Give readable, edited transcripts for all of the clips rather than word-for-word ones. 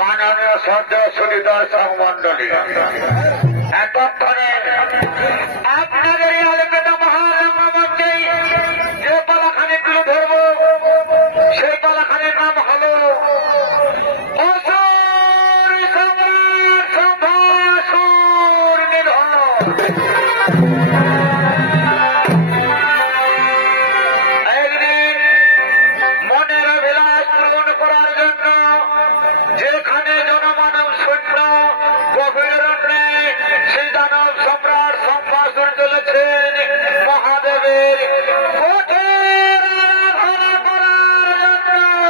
মাননীয় সদস্য দর্শক মন্ডলী, এতক্ষণে আপনাদের এই আলোকিত মহারঙ্গমঞ্চে যে পালাখানি তুলে ধরব সেই পালাখানির নাম হল অসুর সম্রাট শম্ভাসুর নিধন। একদিন মনের অভিলাষ পূরণ করার জন্য যেখানে জনমানব শূন্য গভীর অরণ্যে সেই দানব সম্রাট শম্ভাসুর চলেছেন মহাদেবের কঠোর আরাধনা করার জন্য।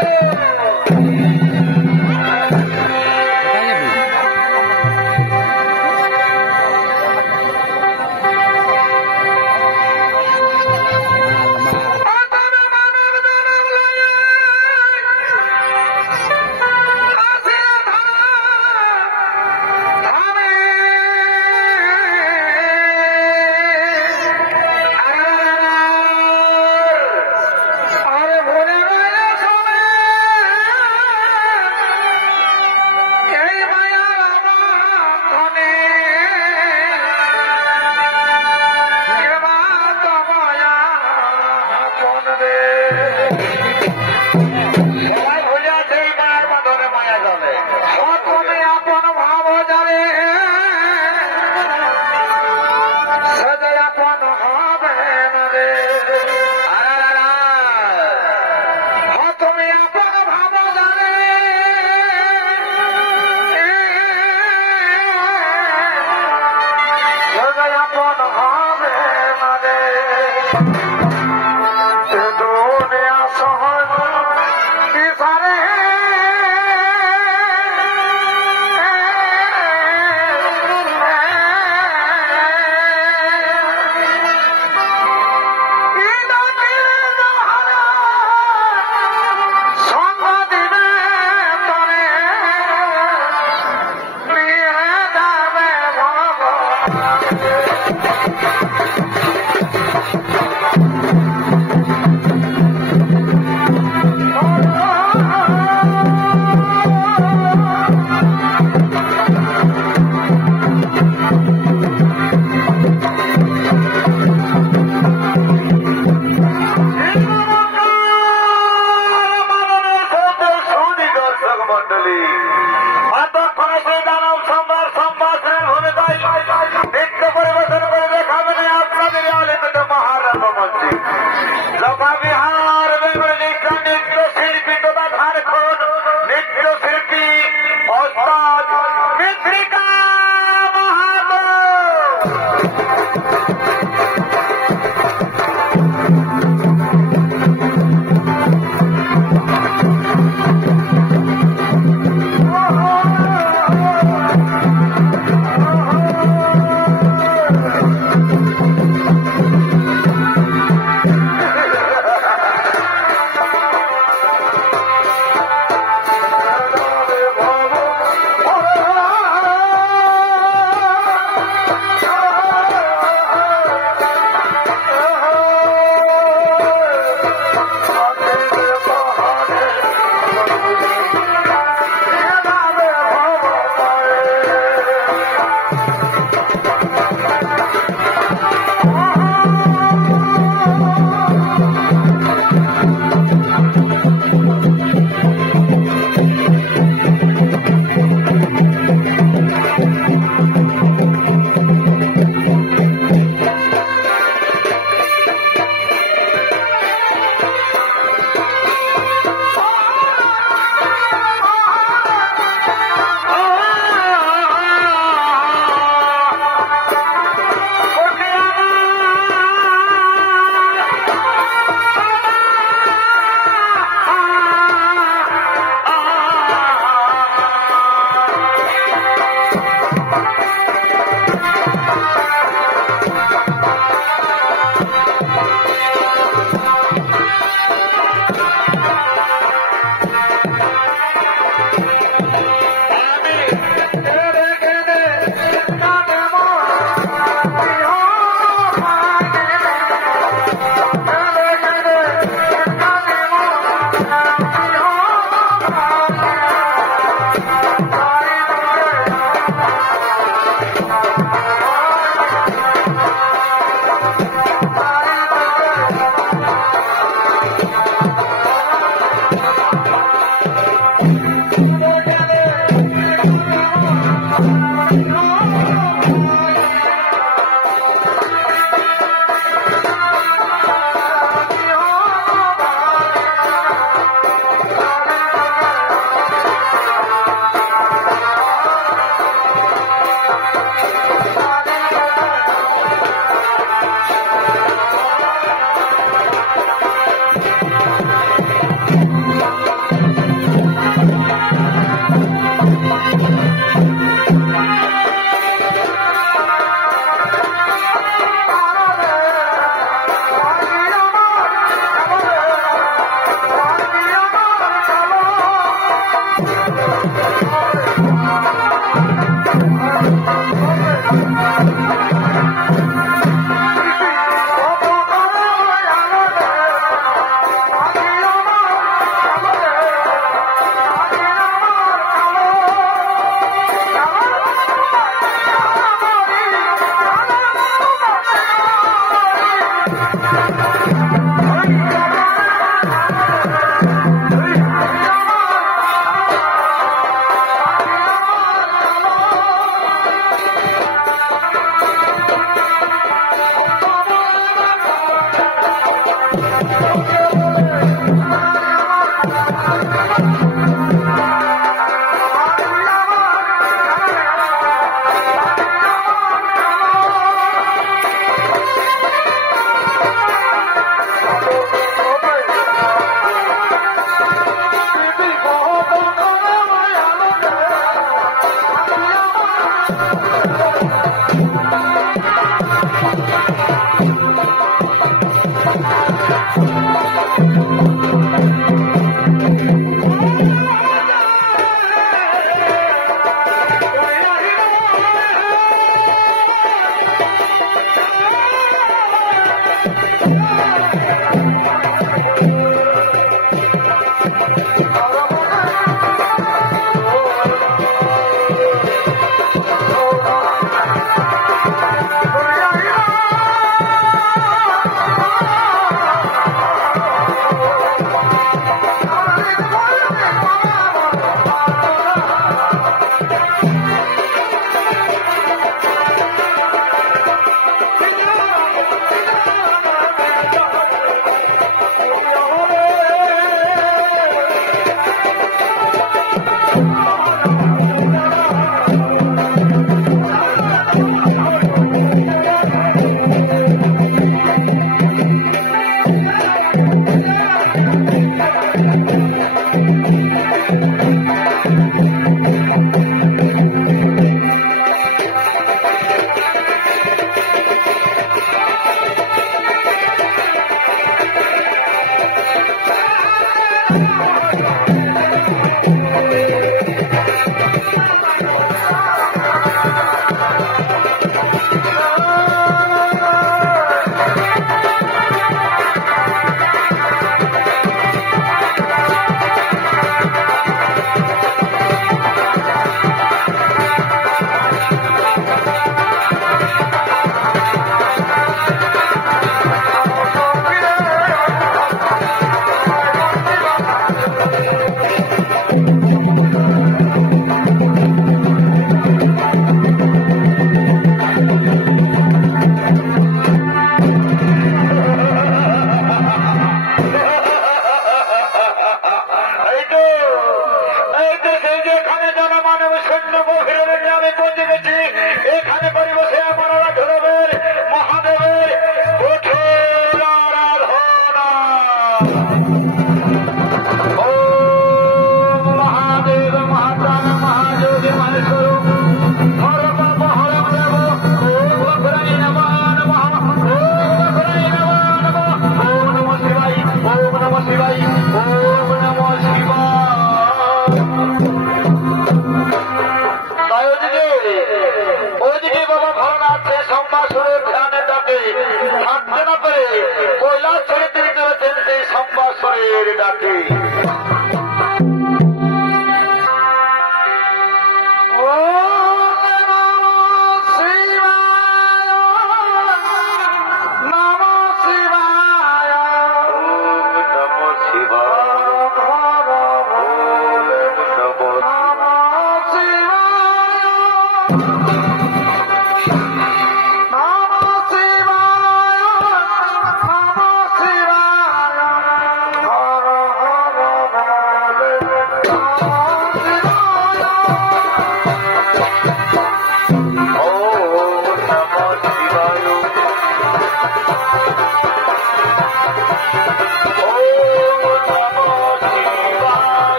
মায়ের ডাকে।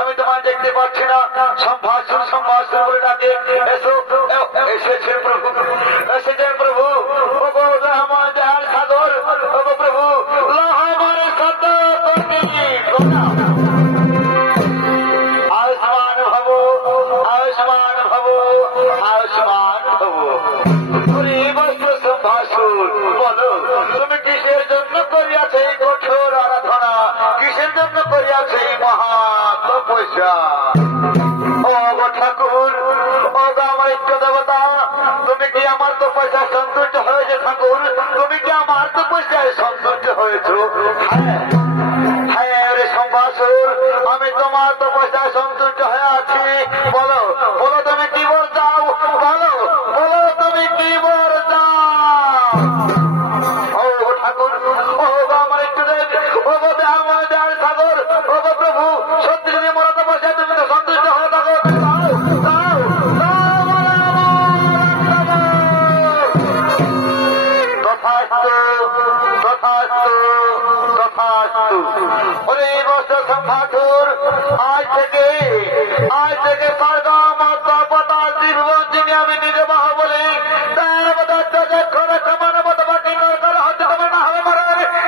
আমি তোমার দেখতে পাচ্ছি না, সম্ভাষণ সম্ভাষণ বলে ডাকে, এসেছেন প্রভু, এসেছেন প্রভু, আমার দয়াল সাগর, প্রভু আয়ুষ্মান ভব, আয়ুষ্মান ভব, আয়ুষ্মান ভব। সম্ভাষণ বলো, তুমি কিসের জন্য করিয়াছে এই কঠোর আরাধনা, কিসের জন্য করিয়াছে এই মহা তপস্যা? ও গো ঠাকুর, ও গো আমার ইষ্ট দেবতা, তুমি কি আমার তপস্যায় সন্তুষ্ট হয়েছে? ঠাকুর, তুমি কি আমার তপস্যায় সন্তুষ্ট হয়েছ? হ্যাঁ রে সম্ভাষণ, আমি তোমার তপস্যায় সন্তুষ্ট হয়ে আছি। বলো বলো, তুমি কি বল চাও? বলো বলো, তুমি কি বল চাও? ও গো ঠাকুর, ও গো আমার ইষ্ট দেব, ও গো আমার দয়াল সাগর, ও গো প্রভু, সত্যি যদি মোরা তপস্যায় তুমি তো সন্তুষ্ট হয়ে থাকো, ঠাকুর আজ থেকে আমি নিজে বাহ বলি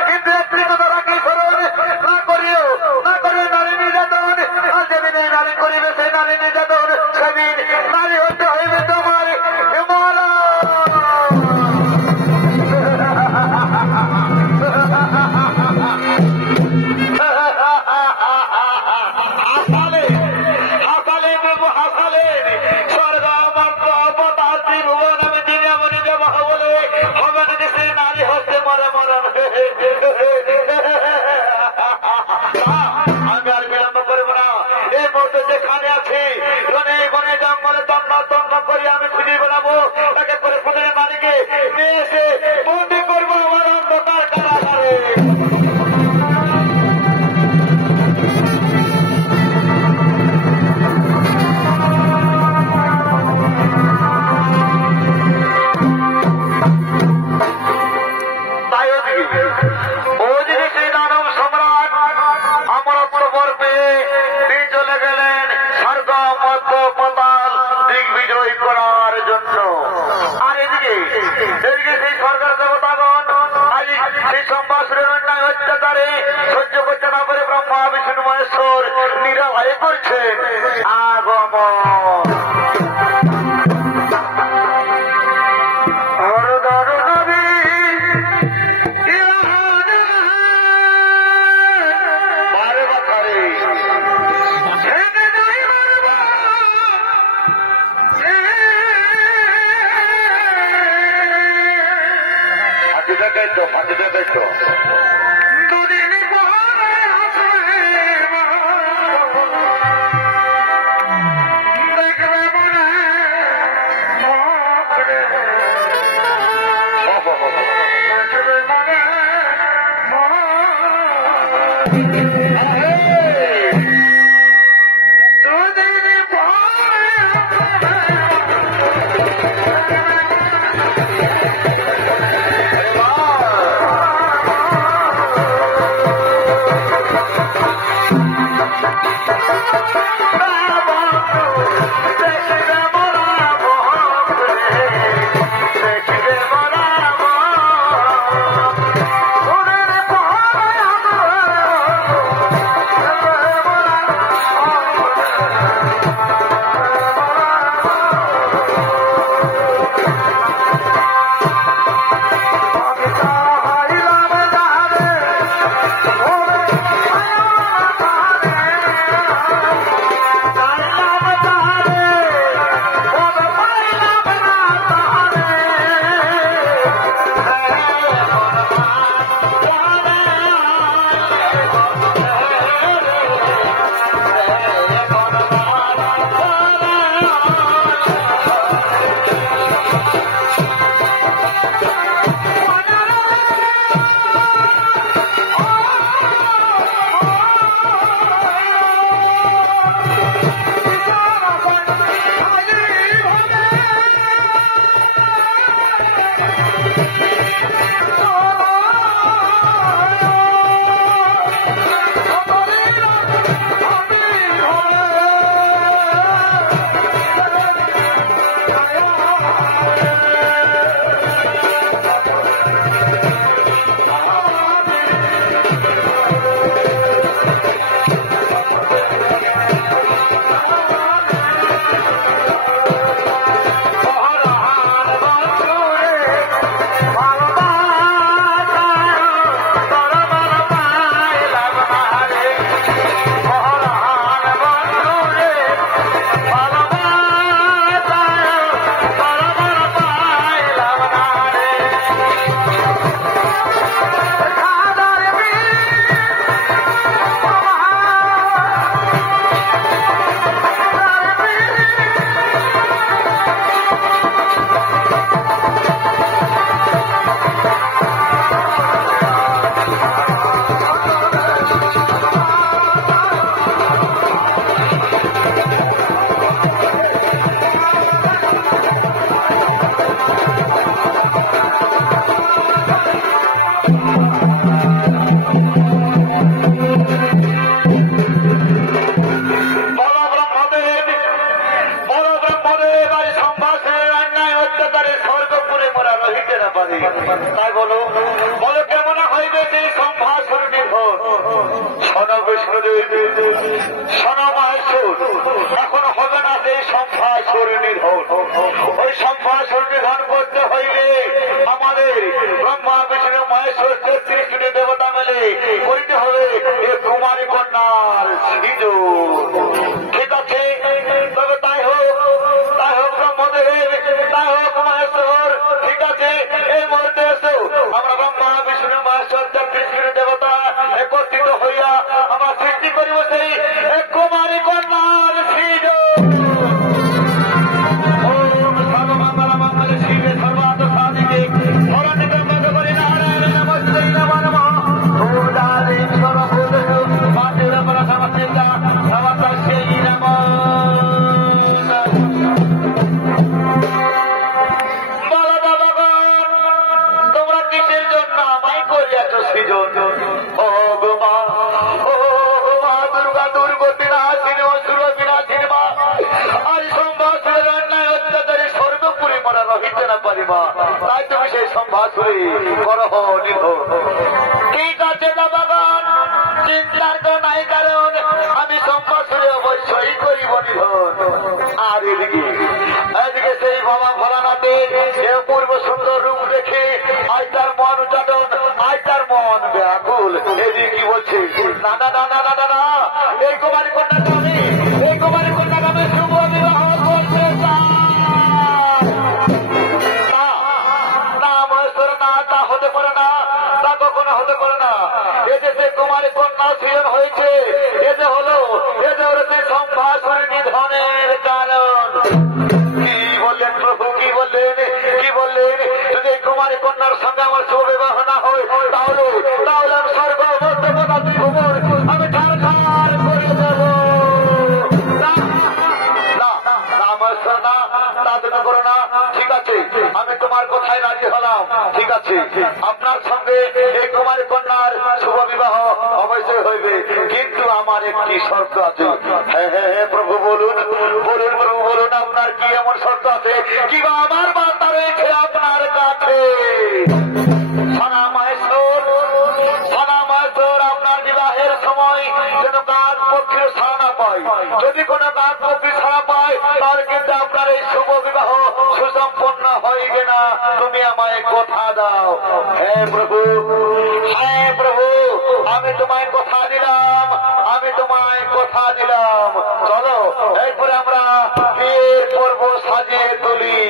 কিন্তু একটি কথা রাখি করুন, না করিও না করিও নারী নির্যাতন। আর যেদিন এই নারী করিবে সেই নারী নির্যাতন, সেদিন নারী হতে হইবে তোমার হিমালয়। যেখানে আছি গনে গনে জঙ্গলে তন্ন তন্ন করি আমি খুঁজে বেড়াবো, তাকে করে ফোনের মালিকে নিয়ে এসে বন্দি করবো আমার অন্ধকার কারাগারে। ওদিকে সেই দানব সম্রাট আমার প্রবর পেয়ে চলে গেলেন স্বর্গ মধ্য পাতাল দিগ্বিজয় করার জন্য। আর এদিকে সেই সরকার দেবতাগণ আজ সেই সম্ভাষণের অন্যায় অত্যাচারে সহ্য করতে না পারে ব্রহ্মা বিষ্ণু মহেশ্বর নিরাভয় করছেন আগমন। তাই বলো বলো কেমন হইবে সেই সম্ভাষণ নির্ভর শোন বিষ্ণুদেব শোন মাহেশ্বর এখন হবে না সেই সম্ভাষণ নির্ভর ওই সম্ভাষণ নির্ভর করতে হইলে আমাদের ব্রহ্মা বিষ্ণু মহেশ্বর 33 কোটি দেবতা মেলে করিতে হবে এ কুমারী কন্যার সৃজন। ঠিক আছে তবে তাই হোক ব্রহ্মদেব তাই হোক মহেশ্বর। ঠিক আছে এই মুহূর্তে এসো আমরা ব্রহ্মা বিষ্ণু মহেশ্বর 33 কোটি দেবতা একত্রিত হইয়া আমরা সৃষ্টি করিব সেই এক কুমারী কন্যার সৃজন। তাই তুমি সেই সম্ভাষণে করহ নির্ভর। ঠিক আছে বাবাগণ চিন্তার তো নাই কারণ আমি সম্ভাষণে অবশ্যই করিব নির্ভর। আর এদিকে সেই বাবা ভোলানাথে পূর্ব সুন্দর রূপ দেখে আজ তার মন উচ্চাটন আজ তার মন ব্যাকুল। এদিকে কি বলছে না না না না না না এই কুমারী কন্যাকে আমি শুভ বিবাহ করতে চাই। হতে পারে না তা কখনো হতে পারে না। এ যে কুমারী কন্যা সৃজন হয়েছে, এ যে হলো সম্ভাষণ নিধনের কারণ। কি বললেন প্রভু, কি বললেন, কি বললেন? যদি কুমারী কন্যার সঙ্গে আমার শুভ বিবাহ না হয়, তাহলে আমি স্বর্গ মধ্যপদা ত্রিভুবন আমি ছাড়খাড় করে দেব। ঠিক আছে, আমি তোমার কথায় রাজি হলাম। ঠিক আছে, আপনার সঙ্গে এই কুমারী কন্যার শুভ বিবাহ অবশ্যই হইবে, কিন্তু আমার একটি শর্ত আছে। হ্যাঁ হ্যাঁ হ্যাঁ প্রভু বলুন, বলুন প্রভু বলুন, আপনার কি এমন শর্ত আছে? কিংবা আমার বার্তা রয়েছে আপনার কাছে? সোনা মাহেশ্বর, আপনার বিবাহের সময় যেন কাজ পক্ষের সাড়া পায়। যদি কোনো কাজ পক্ষের সাড়া পায়, তাহলে কিন্তু আপনার এই শুভ বিবাহ সুসম্পন্ন হইবে না। তুমি আমায় কথা দাও। হ্যাঁ প্রভু, হ্যাঁ প্রভু, আমি তোমায় কথা দিলাম, আমি তোমায় কথা দিলাম। চলো এরপরে আমরা বিয়ের পর্ব সাজিয়ে তুলি।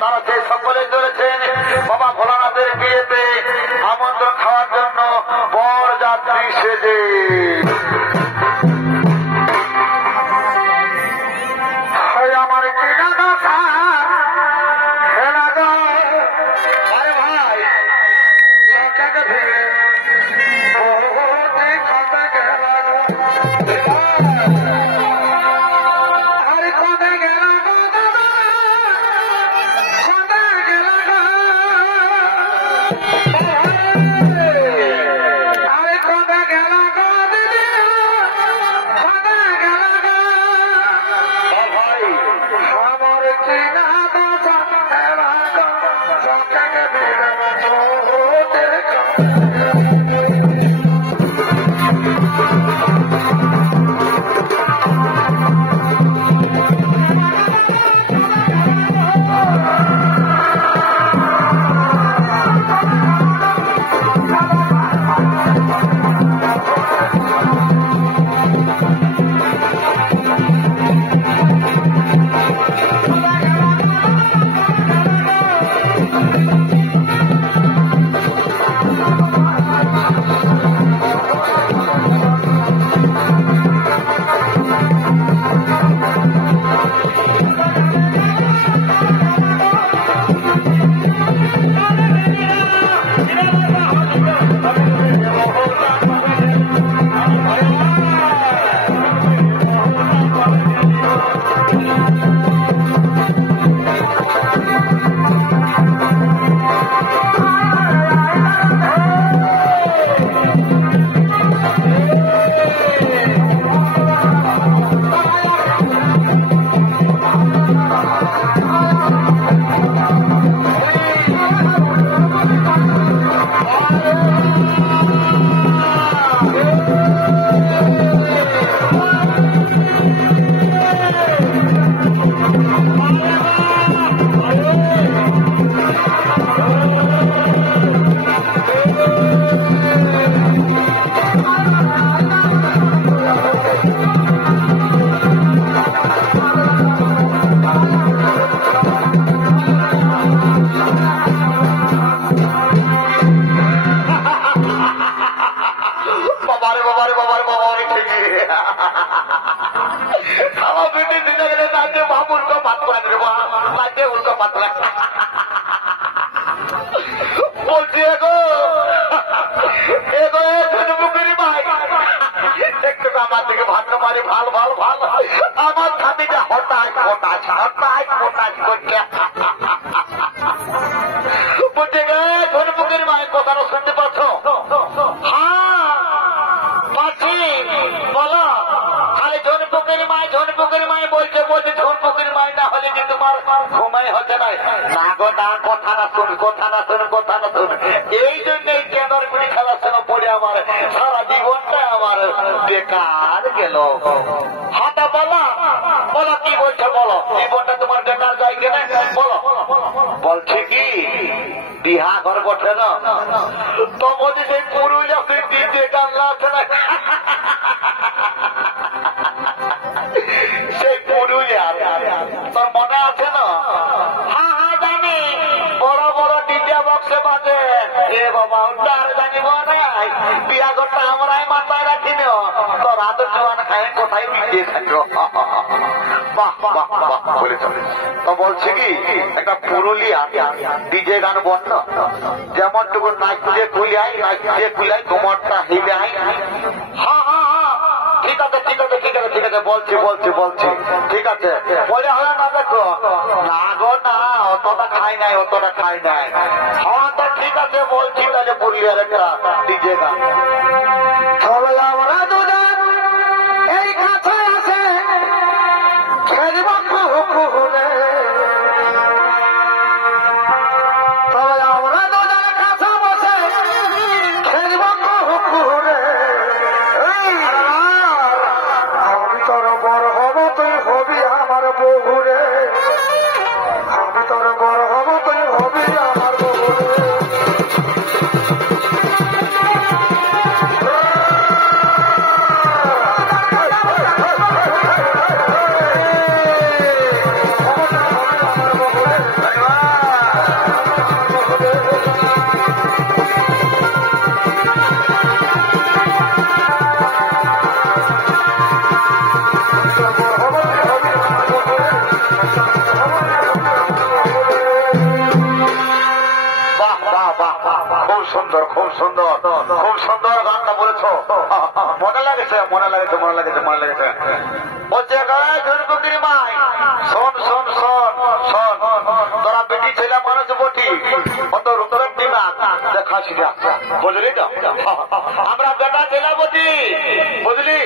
তারা সেই সকলে চলেছেন বাবা ভোলানাথের বিয়েতে আমন্ত্রণ খাওয়ার জন্য বর যাত্রী সেজে। আমার আরে ভাই বলছি এগো এগো ধনুপুকুরি ভাই একটু আমার থেকে ভাবতে পারি ভাল ভাল ভাল আমার স্বামীটা হঠাৎ হঠাৎ হঠাৎ হঠাৎ করছে বলছে গে ধনুপুকুরি মায়ের কথাটা শুনতে পাচ্ছ? হ্যাঁ পাচ্ছি, বলো। খালি ধনুপুকুরি মায় বলছে বলছে ধনুপুকুরি মায় না হলে যে তোমার ঘুমাই হচ্ছে না। না গো না, কথা না শুন, কথা না শুন, কথা না শুন। এই জন্যই কেনার গুলি খেলার সঙ্গে পড়ে আমার সারা জীবনটা আমার বেকার গেল। হাতা বলা বলো, কি বলছে বলো, জীবনটা তোমার বেকার যায় কিনা বলো। বলছে কি বিহা ঘর বসে না তো বলছে সেই পুরুলিয়া তুই দ্বিতীয় গাঙ্গা আছে না, সেই পুরুলিয়া তোর মনে আছে না? হ্যাঁ হ্যাঁ জানি, বড় বড় ডিজে বক্সে বাজে। এ বাবা ওটা আর জানিব নাই, বিয়া ঘরটা আমরাই মাথায় রাখি না, তোর আদর জোয়ান খায় কোথায় বিয়ে খাইল। বাহ বাহ বাহ বলেছ। তো বলছে কি একটা পুরুলিয়া ডিজে গান বন্ধ, যেমন টুকু নাচতে কুলিয়াই, নাচতে কুলিয়াই তোমারটা হিলে আই। হ্যাঁ হ্যাঁ হ্যাঁ ঠিক আছে ঠিক আছে ঠিক আছে ঠিক আছে বলছি বলছি বলছি ঠিক আছে। বলে হবে না দেখো, না গো না, অতটা খাই নাই, অতটা খাই নাই। হ্যাঁ তো ঠিক আছে বলছি, তাহলে পুরুলিয়ার একটা ডিজে গান। তবে আমরা দুজন এই কাছে আছে খেলব পুকুরে, তবে আমরা দুজন কাছে বসে খেলব পুকুরে। আমি তোর বড় হব, তুই হবি আমার বহুরে। আমি তোর বড় হব, তুই হবি আমার বহুরে। খুব সুন্দর খুব সুন্দর খুব সুন্দর গানটা বলেছ, মনে লাগেছে মনে লাগেছে মনে লাগেছে মনে লাগেছে। বলছে ঝুনকুকির মাই শোন শোন শোন শোন, তোরা বেটি ছেলে মানুষ বটি, অত রুতরক দিবা দেখাস না, বুঝলি তো? আমরা বেটা ছেলে বটি, বুঝলি?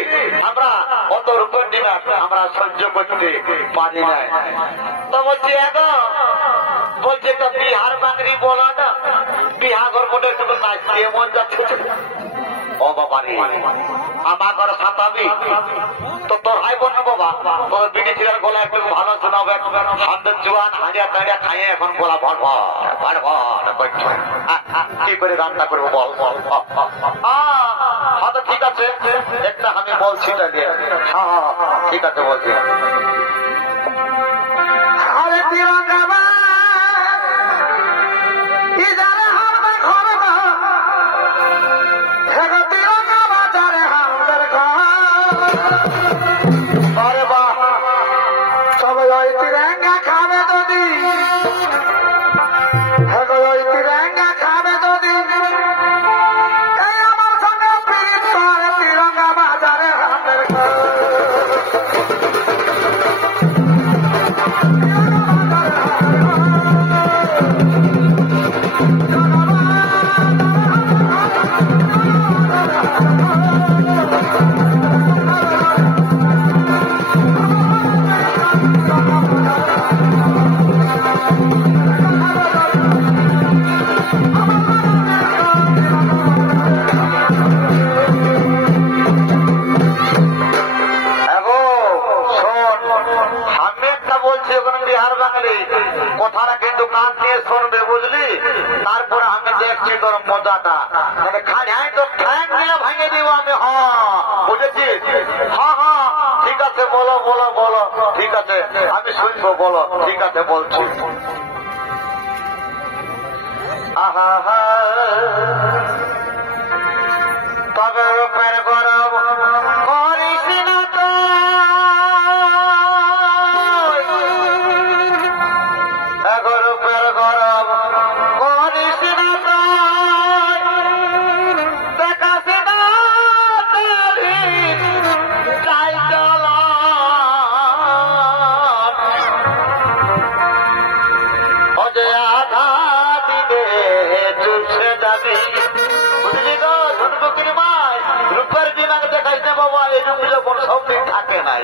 আমরা অত রুতর দিবা আমরা সহ্য করতে পারি না। তো বলছি এখন বলছে তো বিহার বাঙালি বলো না, বিহা ঘর বলে শুধু নাচতে মন যাচ্ছে। ও বাবা রে, আমার ঘর সাতাবি তো তোর হাই বোন বাবা, তোর বিটি ছেলের গলা একটু ভালো শোনাবে, সন্ধ্যের জোয়ান হাঁড়িয়া টাড়িয়া খাইয়ে এখন গলা ভর ভর ভর ভর করছে। কি করে গানটা করবো বল বল? হ্যাঁ তো ঠিক আছে, একটা আমি বলছি তাহলে। হ্যাঁ হ্যাঁ ঠিক আছে বলছি। আরে তিরঙ্গা কথাটা কিন্তু কান দিয়ে শুনবে, বুঝলি? তারপরে আমি দেখছি তোর মজাটা, খাই তো ঠ্যাং নিয়ে ভাঙে দিব আমি। হ্যাঁ বুঝেছিস? হ্যাঁ হ্যাঁ ঠিক আছে বলো বলো বলো, ঠিক আছে আমি শুনবো, বলো ঠিক আছে বলছি। আহা হা তবে রূপের গরম করিস না তো, রূপের গরম করিস না তো, দেখাস না চাই চল যে আধা দিনে চুষে যাবি, বুঝলি তো? ঝুনকুকির মাই রূপের দিনাক দেখাইস না বাবা, এই যুগ যখন সব দিন থাকে নাই।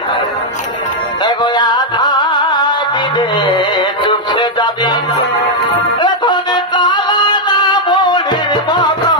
আধা রে চুপসে যাবি এখানে তালা না মরির মতো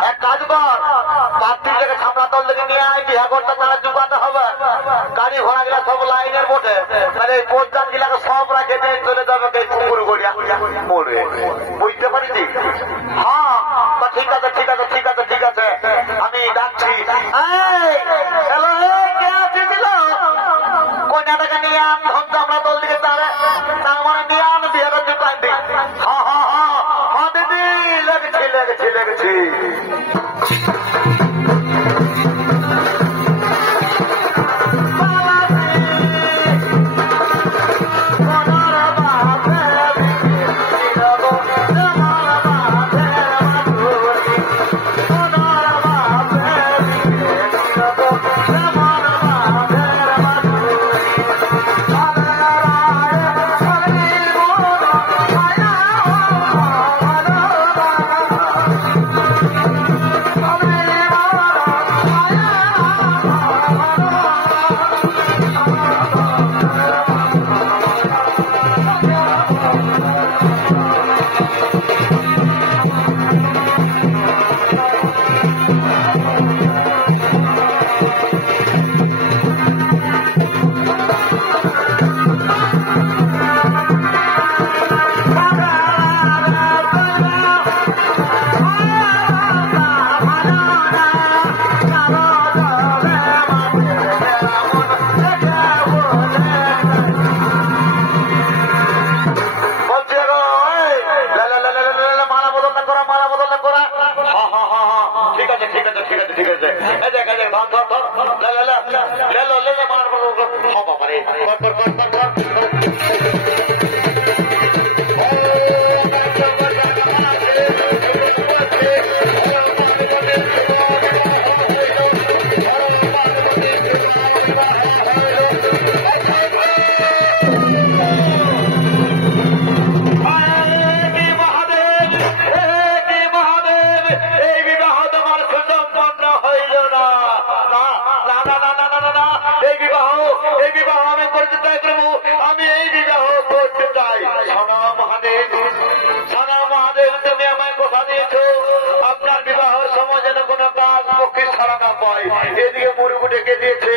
এক কাজ কর পাত্রী থেকে ছামড়া তল থেকে নিয়ে আয় বিহাগরটা তারা জুগাতে হবে গাড়ি ঘোড়া গিলা সব লাইনের বোটে তাহলে এই পোস্টার গিলাকে সব রাখে দিয়ে চলে যাবে কুকুর গড়িয়া মরবে বুঝতে পারিছি হ্যাঁ ঠিক আছে ঠিক আছে ঠিক আছে ঠিক আছে আমি ডাকছি কন্যাটাকে নিয়ে আন ছামড়া তল দিকে তারা তার মানে নিয়ে আন বিহাগর জুটাই দি হ্যাঁ হ্যাঁ হ্যাঁ হ্যাঁ দিদি লেগেছি লেগেছি লেগেছি এদিকে মুরুগু ডেকে দিয়েছে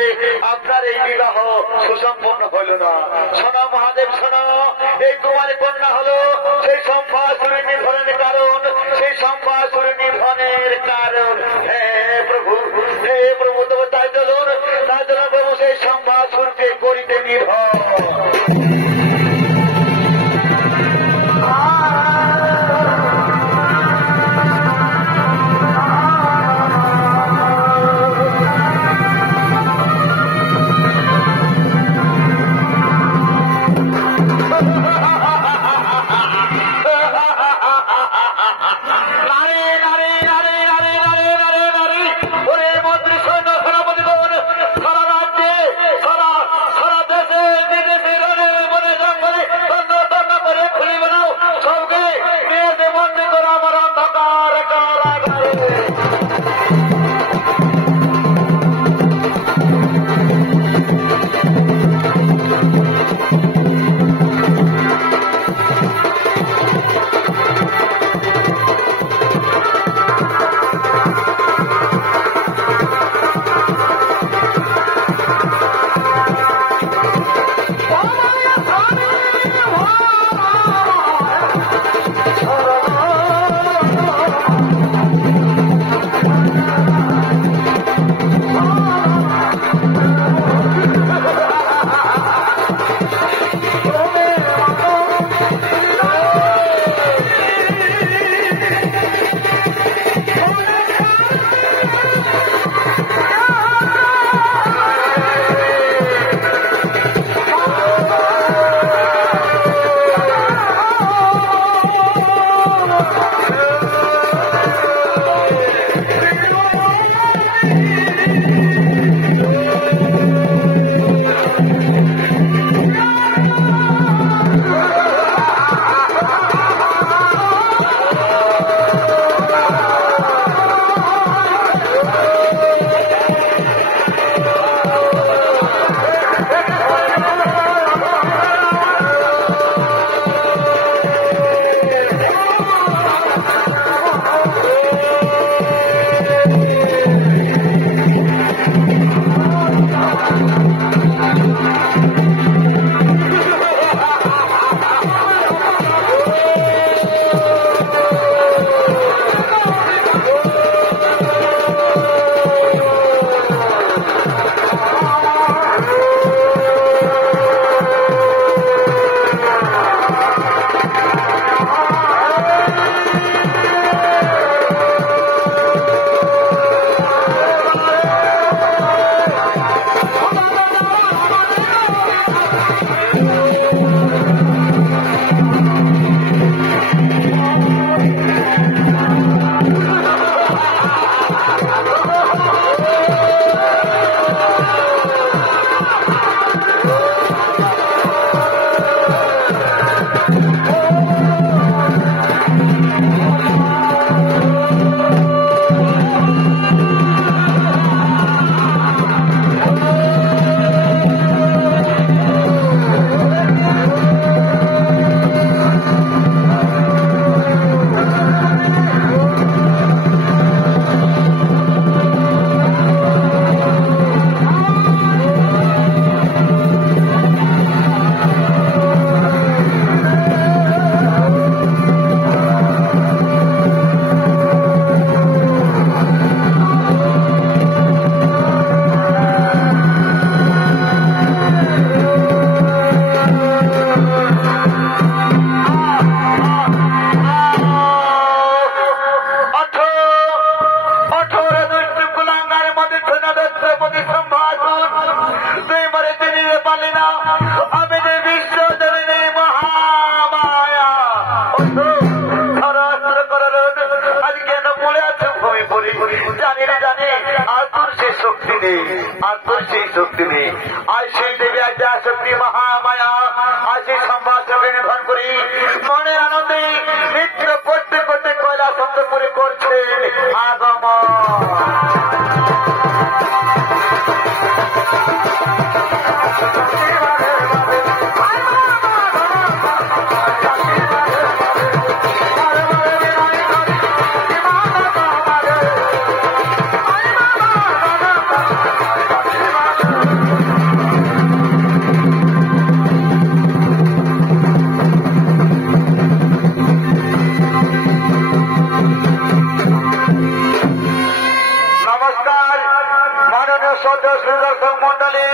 আপনার এই বিবাহ সুসম্পন্ন হইল না শোনো মহাদেব শোনো এই তোমার কন্যা হলো সেই সম্ভাসুর নিধনের কারণ সেই সম্ভাসুর নিধনের কারণ হে প্রভু তবে তাই চলুন প্রভু সেই সম্ভাসুরকে করিতে নির্ভর সারা রাজ্যে সারা দেশে বিদেশে আজ কেন পড়ে আছে ভূমি পড়ি জানি রে জানি আর তোর সেই শক্তি নেই আর তোর সেই শক্তি নেই আর সেই দেবী আজ যা শক্তি মহামায়া আর সেই সম্ভাষণকে নিধন করি মনের আনন্দে নৃত্য করতে করতে কৈলাস অন্তপুরে করছেন আগমন। মন্ডলী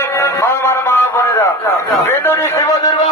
আমার মা বোনেরা বিন্দু শিব দুর্গা